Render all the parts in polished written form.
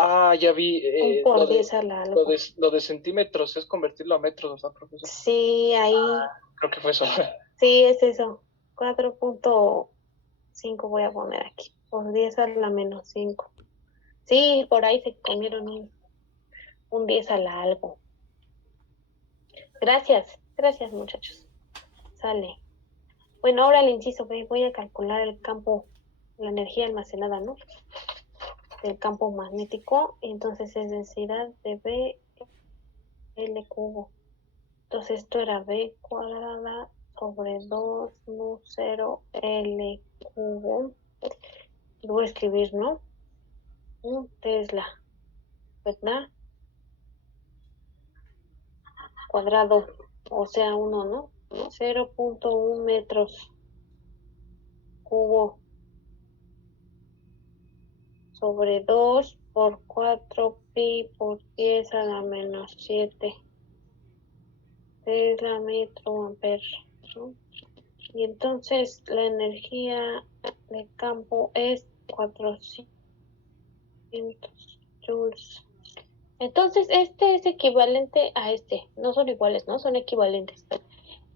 Ah, ya vi, Un por 10 al algo. lo de centímetros es convertirlo a metros, ¿verdad, profesor? Sí, ahí, Creo que fue eso. sí, es eso. 4.5 voy a poner aquí. Por 10 a la menos 5. Sí, por ahí se comieron un 10 a la algo. Gracias, gracias muchachos. Sale. Bueno, ahora el inciso B, voy a calcular el campo, la energía almacenada, ¿no? Del campo magnético. Entonces es densidad de B L cubo. Entonces esto era B cuadrada sobre 2 mu 0 L cubo. Lo voy a escribir, ¿no? Un Tesla, ¿verdad? Cuadrado, o sea, uno, ¿no? 0.1 metros cubo sobre 2 por 4 pi por 10 a la menos 7 Tesla metro amper, ¿no? Y entonces la energía de campo es 400 joules. Entonces, este es equivalente a este. No son iguales, ¿no? Son equivalentes.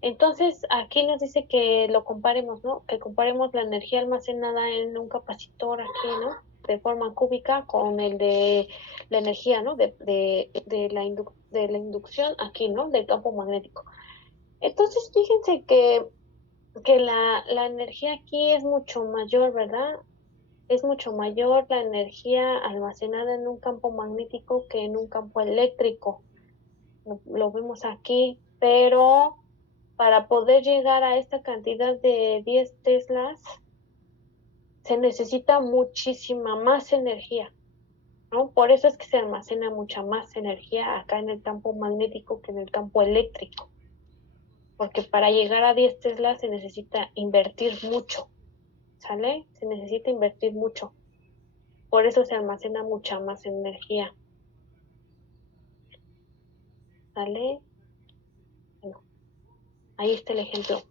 Entonces, aquí nos dice que lo comparemos, ¿no? Que comparemos la energía almacenada en un capacitor aquí, ¿no? De forma cúbica con el de la energía, ¿no? De la inducción aquí, ¿no? Del campo magnético. Entonces, fíjense que la energía aquí es mucho mayor, ¿verdad? Es mucho mayor la energía almacenada en un campo magnético que en un campo eléctrico. Lo vemos aquí, pero para poder llegar a esta cantidad de 10 teslas se necesita muchísima más energía, ¿no? Por eso es que se almacena mucha más energía acá en el campo magnético que en el campo eléctrico, porque para llegar a 10 teslas se necesita invertir mucho, ¿sale? Se necesita invertir mucho. Por eso se almacena mucha más energía, ¿sale? Bueno, ahí está el ejemplo.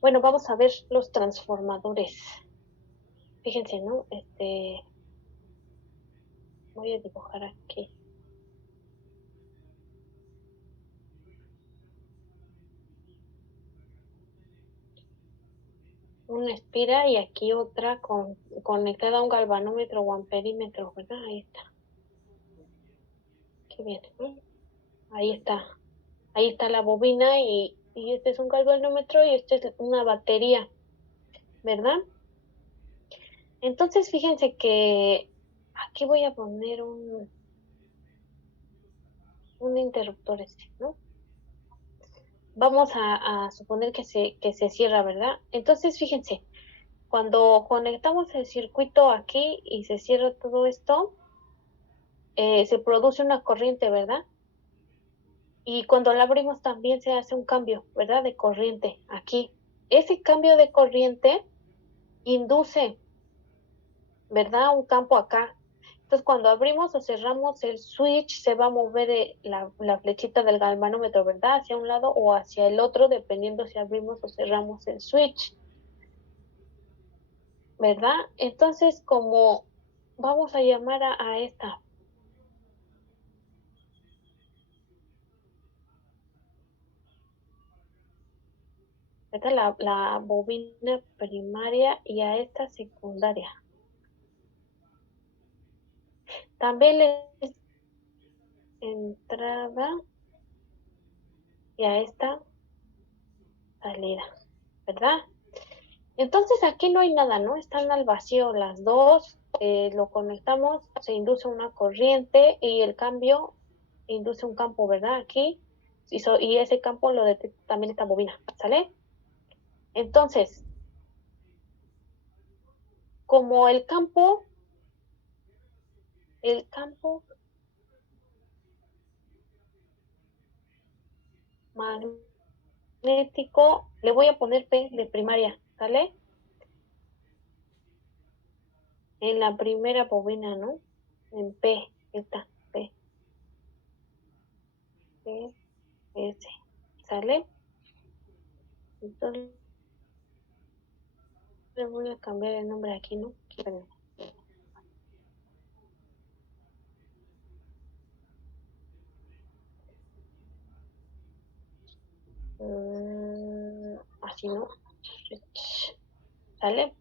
Bueno, vamos a ver los transformadores. Fíjense, ¿no? Voy a dibujar aquí. Una espira y aquí otra conectada a un galvanómetro o amperímetro, ¿verdad? Ahí está. Qué bien, ¿no? Ahí está. Ahí está la bobina y este es un galvanómetro y esta es una batería, ¿verdad? Entonces, fíjense que aquí voy a poner un interruptor ¿no? Vamos a suponer que se cierra, ¿verdad? Entonces, fíjense, cuando conectamos el circuito aquí y se cierra todo esto, se produce una corriente, ¿verdad? Y cuando la abrimos también se hace un cambio, ¿verdad? De corriente aquí. Ese cambio de corriente induce, ¿verdad? Un campo acá. Entonces, cuando abrimos o cerramos el switch, se va a mover la flechita del galvanómetro, ¿verdad? Hacia un lado o hacia el otro, dependiendo si abrimos o cerramos el switch, ¿verdad? Entonces, como vamos a llamar a esta, ¿verdad? La bobina primaria y a esta secundaria. También les entrada y a esta salida, ¿verdad? Entonces aquí no hay nada, ¿no? Están al vacío las dos, lo conectamos, se induce una corriente y el cambio induce un campo, ¿verdad? Aquí, y ese campo lo detecta también esta bobina, ¿sale? Entonces, como el campo magnético, le voy a poner P de primaria, ¿sale? En la primera bobina, ¿no? En P, esta. S. ¿Sale? Entonces le voy a cambiar el nombre aquí, ¿no? Espérenme. Así, ¿no? ¿Sale?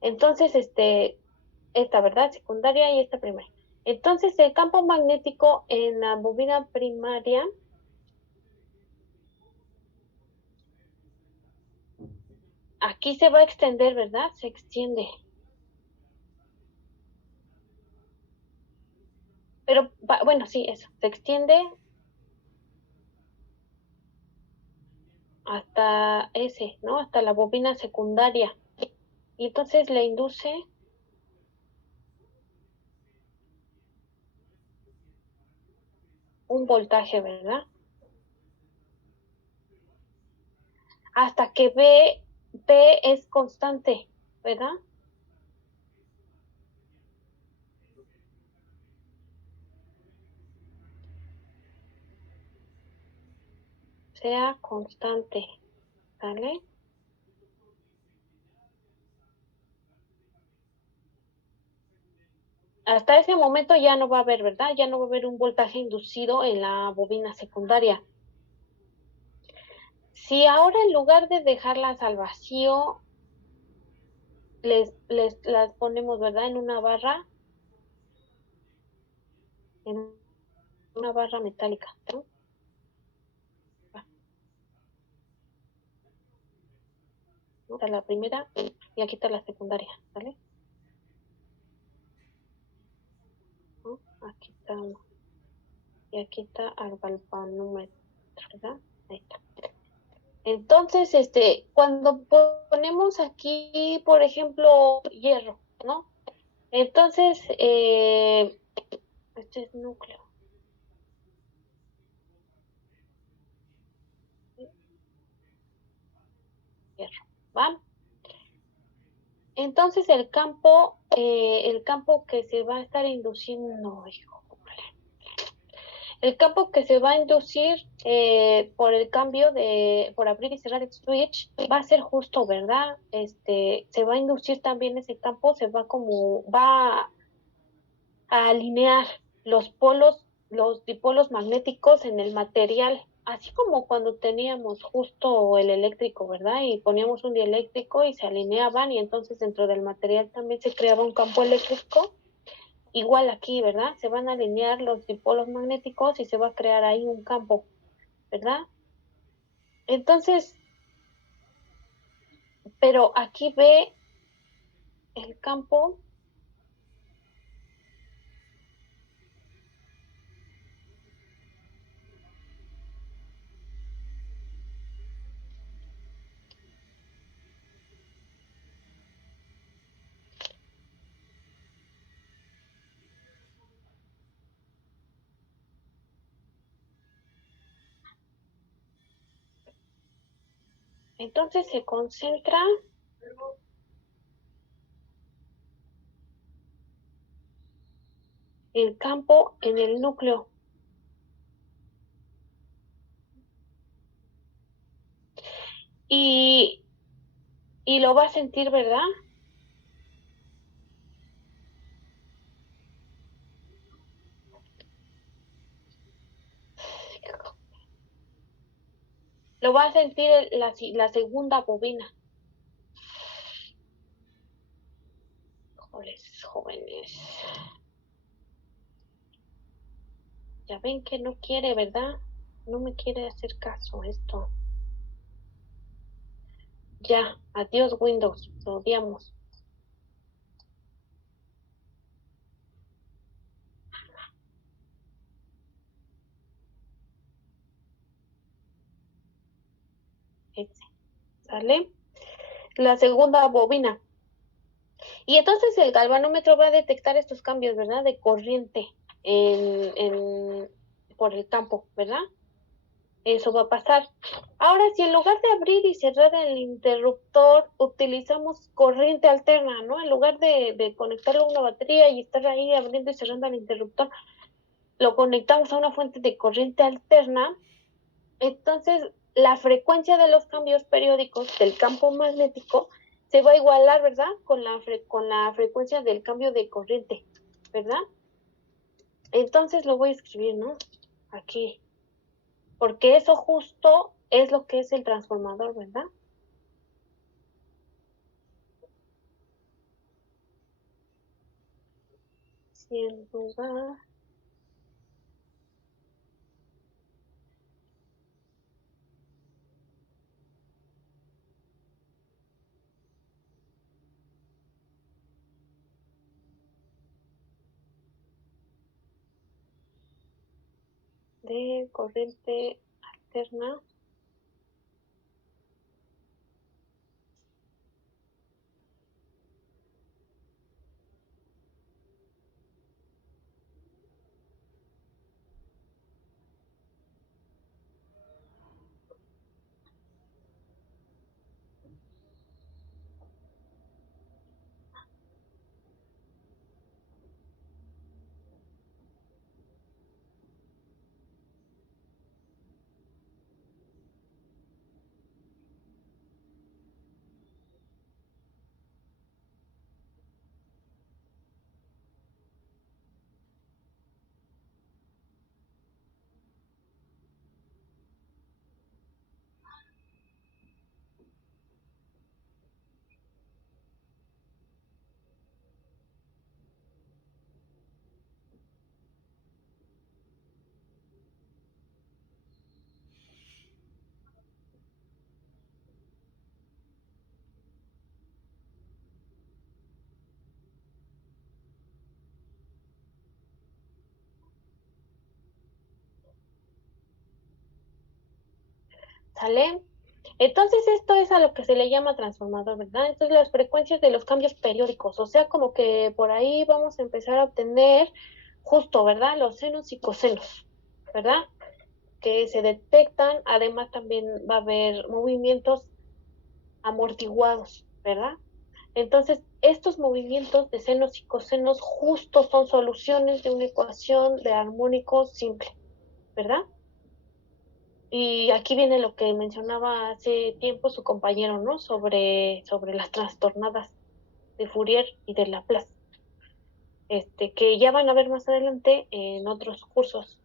Entonces, esta, ¿verdad? Secundaria y esta primaria. Entonces, el campo magnético en la bobina primaria aquí se va a extender, ¿verdad? Se extiende. Pero, bueno, sí, eso. Se extiende hasta ese, ¿no? Hasta la bobina secundaria. Y entonces le induce un voltaje, ¿verdad? Hasta que B es constante, ¿verdad? Sea constante, ¿vale? Hasta ese momento ya no va a haber, ¿verdad? Ya no va a haber un voltaje inducido en la bobina secundaria. Si ahora en lugar de dejarlas al vacío, las ponemos, ¿verdad? En una barra metálica, ¿no? Está la primera y aquí está la secundaria, ¿vale? ¿No? Aquí está uno. Y aquí está el galvanómetro, ¿verdad? Ahí está. Entonces, cuando ponemos aquí, por ejemplo, hierro, ¿no? Entonces, este es núcleo. Hierro, ¿va? Entonces el campo que se va a estar induciendo, hijo, el campo que se va a inducir por el cambio por abrir y cerrar el switch va a ser justo, ¿verdad? Se va a inducir también ese campo, va a alinear los dipolos magnéticos en el material, así como cuando teníamos justo el eléctrico, ¿verdad? Y poníamos un dieléctrico y se alineaban y entonces dentro del material también se creaba un campo eléctrico. Igual aquí, ¿verdad? Se van a alinear los dipolos magnéticos y se va a crear ahí un campo, ¿verdad? Entonces, pero aquí ve el campo. Entonces se concentra el campo en el núcleo. Y lo va a sentir, ¿verdad? Lo va a sentir la segunda bobina. Jóvenes. Ya ven que no quiere, ¿verdad? No me quiere hacer caso esto. Ya, adiós Windows, lo odiamos. ¿Sale? La segunda bobina. Y entonces el galvanómetro va a detectar estos cambios, ¿verdad? De corriente por el campo, ¿verdad? Eso va a pasar. Ahora, si en lugar de abrir y cerrar el interruptor, utilizamos corriente alterna, ¿no? En lugar de conectarlo a una batería y estar ahí abriendo y cerrando el interruptor, lo conectamos a una fuente de corriente alterna, entonces la frecuencia de los cambios periódicos del campo magnético se va a igualar, ¿verdad? Con la frecuencia del cambio de corriente, ¿verdad? Entonces lo voy a escribir, ¿no? Aquí. Porque eso justo es lo que es el transformador, ¿verdad? Si en lugar de corriente alterna, ¿sale? Entonces esto es a lo que se le llama transformador, ¿verdad? Entonces las frecuencias de los cambios periódicos, o sea, como que por ahí vamos a empezar a obtener justo, ¿verdad? Los senos y cosenos, ¿verdad? Que se detectan, además también va a haber movimientos amortiguados, ¿verdad? Entonces, estos movimientos de senos y cosenos justo son soluciones de una ecuación de armónicos simple, ¿verdad? Y aquí viene lo que mencionaba hace tiempo su compañero, ¿no? Sobre las trastornadas de Fourier y de Laplace, que ya van a ver más adelante en otros cursos,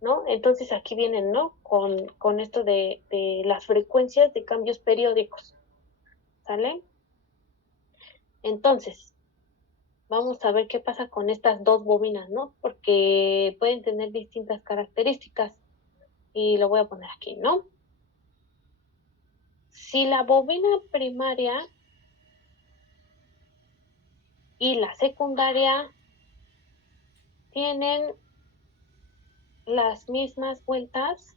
¿no? Entonces aquí vienen, ¿no? Con esto de las frecuencias de cambios periódicos, ¿sale? Entonces, vamos a ver qué pasa con estas dos bobinas, ¿no? Porque pueden tener distintas características y lo voy a poner aquí, ¿no? Si la bobina primaria y la secundaria tienen las mismas vueltas,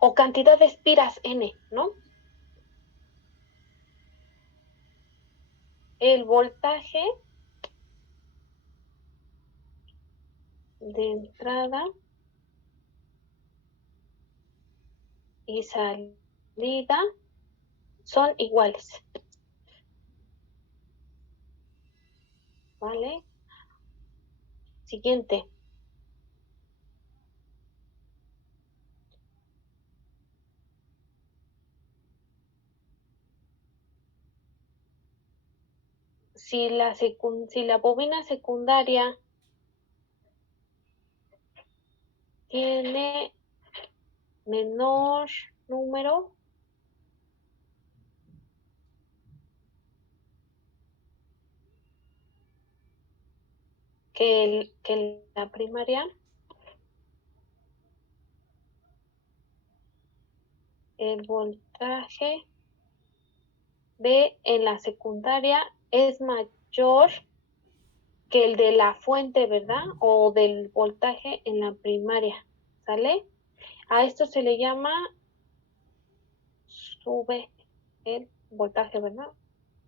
o cantidad de espiras n, ¿no? El voltaje de entrada y salida son iguales, ¿vale? Siguiente. Si la bobina secundaria tiene menor número que la primaria, el voltaje en la secundaria es mayor que el de la fuente, ¿verdad? O del voltaje en la primaria, ¿sale? A esto se le llama sube el voltaje, ¿verdad?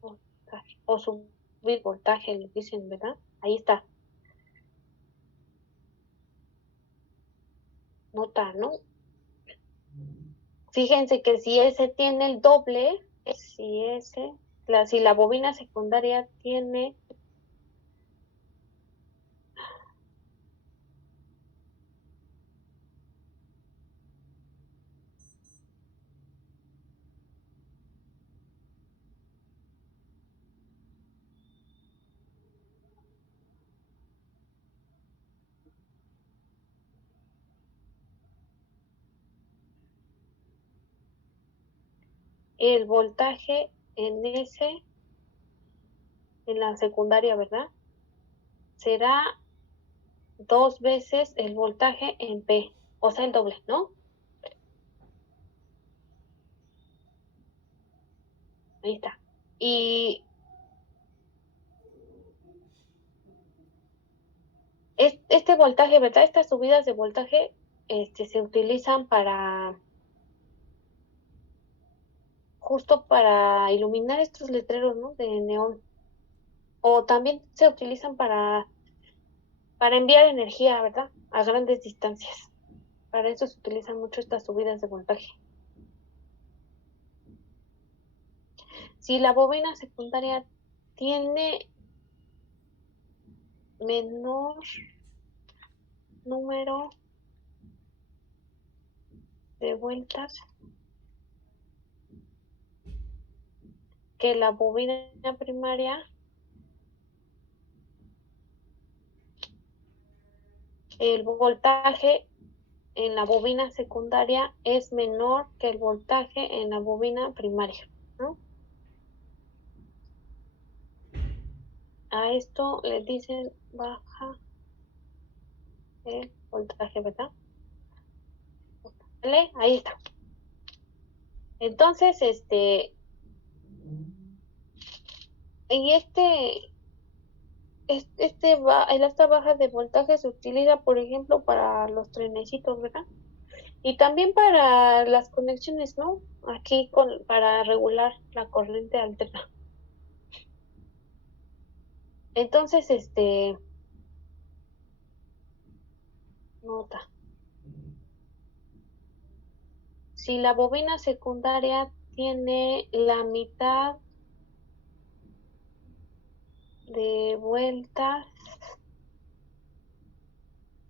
Voltaje, o subir voltaje, le dicen, ¿verdad? Ahí está. Nota, ¿no? Fíjense que si ese tiene el doble, si ese Si la bobina secundaria tiene el voltaje en en la secundaria, ¿verdad? Será 2 veces el voltaje en P, o sea, el doble, ¿no? Ahí está. Y este voltaje, ¿verdad? Estas subidas de voltaje se utilizan justo para iluminar estos letreros, ¿no? De neón. O también se utilizan para enviar energía, ¿verdad? A grandes distancias. Para eso se utilizan mucho estas subidas de voltaje. Si la bobina secundaria tiene menor número de vueltas que la bobina primaria, el voltaje en la bobina secundaria es menor que el voltaje en la bobina primaria, ¿no? A esto le dicen baja el voltaje, ¿verdad? ¿Vale? Ahí está. Entonces, y esta baja de voltaje se utiliza, por ejemplo, para los trenecitos, ¿verdad? Y también para las conexiones, ¿no? Aquí para regular la corriente alterna. Entonces, nota. Si la bobina secundaria tiene la mitad de vueltas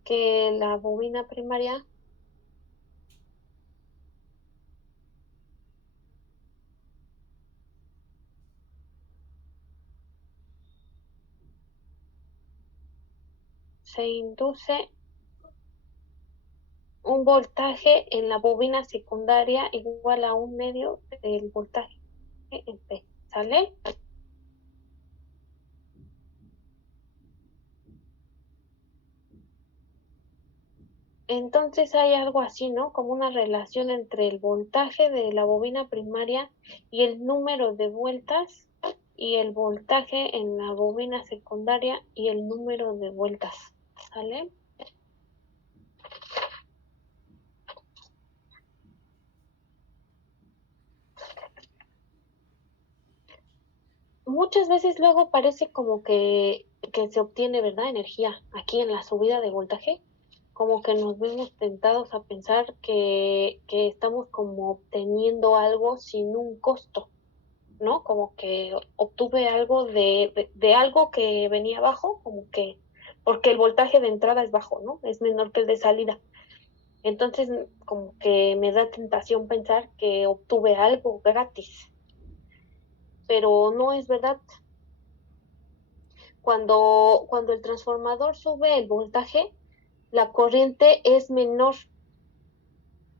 que la bobina primaria, se induce un voltaje en la bobina secundaria igual a 1/2 del voltaje en P. ¿Sale? Entonces hay algo así, ¿no? Como una relación entre el voltaje de la bobina primaria y el número de vueltas y el voltaje en la bobina secundaria y el número de vueltas. ¿Sale? Muchas veces luego parece como que se obtiene, ¿verdad? Energía aquí en la subida de voltaje, como que nos vemos tentados a pensar que estamos como obteniendo algo sin un costo, ¿no? Como que obtuve algo de algo que venía bajo, como que, porque el voltaje de entrada es bajo, ¿no? Es menor que el de salida. Entonces, como que me da tentación pensar que obtuve algo gratis, pero no es verdad. Cuando el transformador sube el voltaje, la corriente es menor,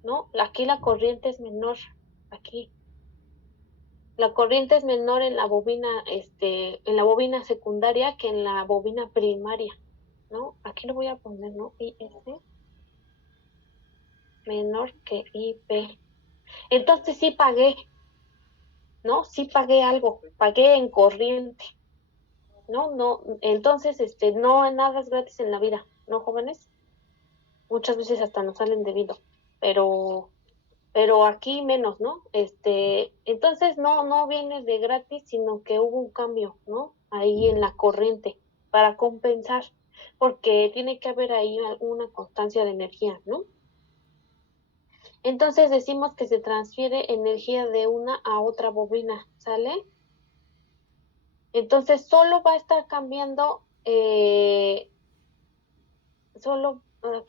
¿no? Aquí la corriente es menor, aquí. La corriente es menor en la bobina secundaria que en la bobina primaria, ¿no? Aquí lo voy a poner, ¿no? IS menor que IP. Entonces sí pagué, ¿no? Sí pagué algo, pagué en corriente, ¿no? No, entonces, no nada es gratis en la vida, ¿no, jóvenes? Muchas veces hasta nos salen debido, pero aquí menos, ¿no? Entonces no viene de gratis, sino que hubo un cambio, ¿no? Ahí en la corriente para compensar, porque tiene que haber ahí una constancia de energía, ¿no? Entonces decimos que se transfiere energía de una a otra bobina, ¿sale? Entonces solo va a estar cambiando, aquí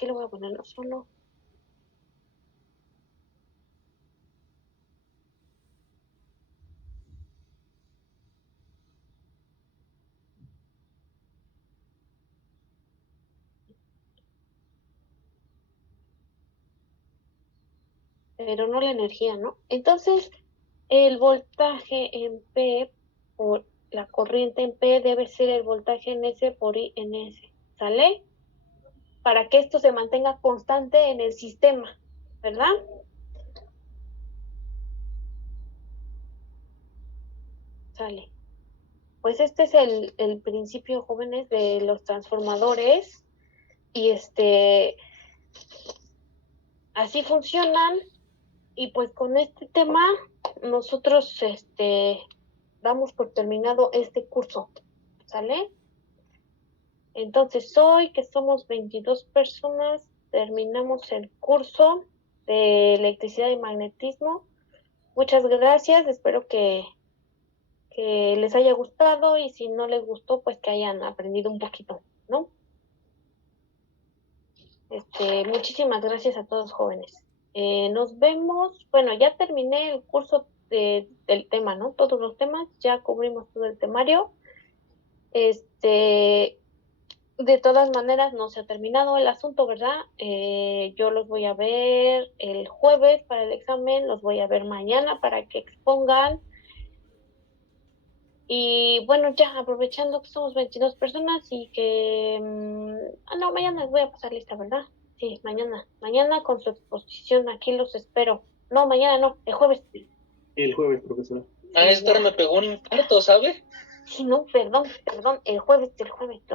le voy a poner, no solo. Pero no la energía, ¿no? Entonces, el voltaje en P por la corriente en P debe ser el voltaje en S por I en S, ¿sale? Para que esto se mantenga constante en el sistema, ¿verdad? Sale. Pues este es el principio, jóvenes, de los transformadores y así funcionan. Y pues con este tema nosotros damos por terminado este curso, ¿sale? Entonces hoy que somos 22 personas, terminamos el curso de electricidad y magnetismo. Muchas gracias, espero que les haya gustado y si no les gustó, pues que hayan aprendido un poquito, ¿no? Muchísimas gracias a todos jóvenes. Nos vemos, bueno, ya terminé el curso del tema, ¿no? Todos los temas, ya cubrimos todo el temario. De todas maneras, no se ha terminado el asunto, ¿verdad? Yo los voy a ver el jueves para el examen, los voy a ver mañana para que expongan. Y bueno, ya aprovechando que somos 22 personas y que... no, mañana les voy a pasar lista, ¿verdad? Sí, mañana con su exposición, aquí los espero. No, mañana no, el jueves. El jueves, profesora. Esta hora me pegó un infarto, ¿sabe? Sí, no, perdón, el jueves.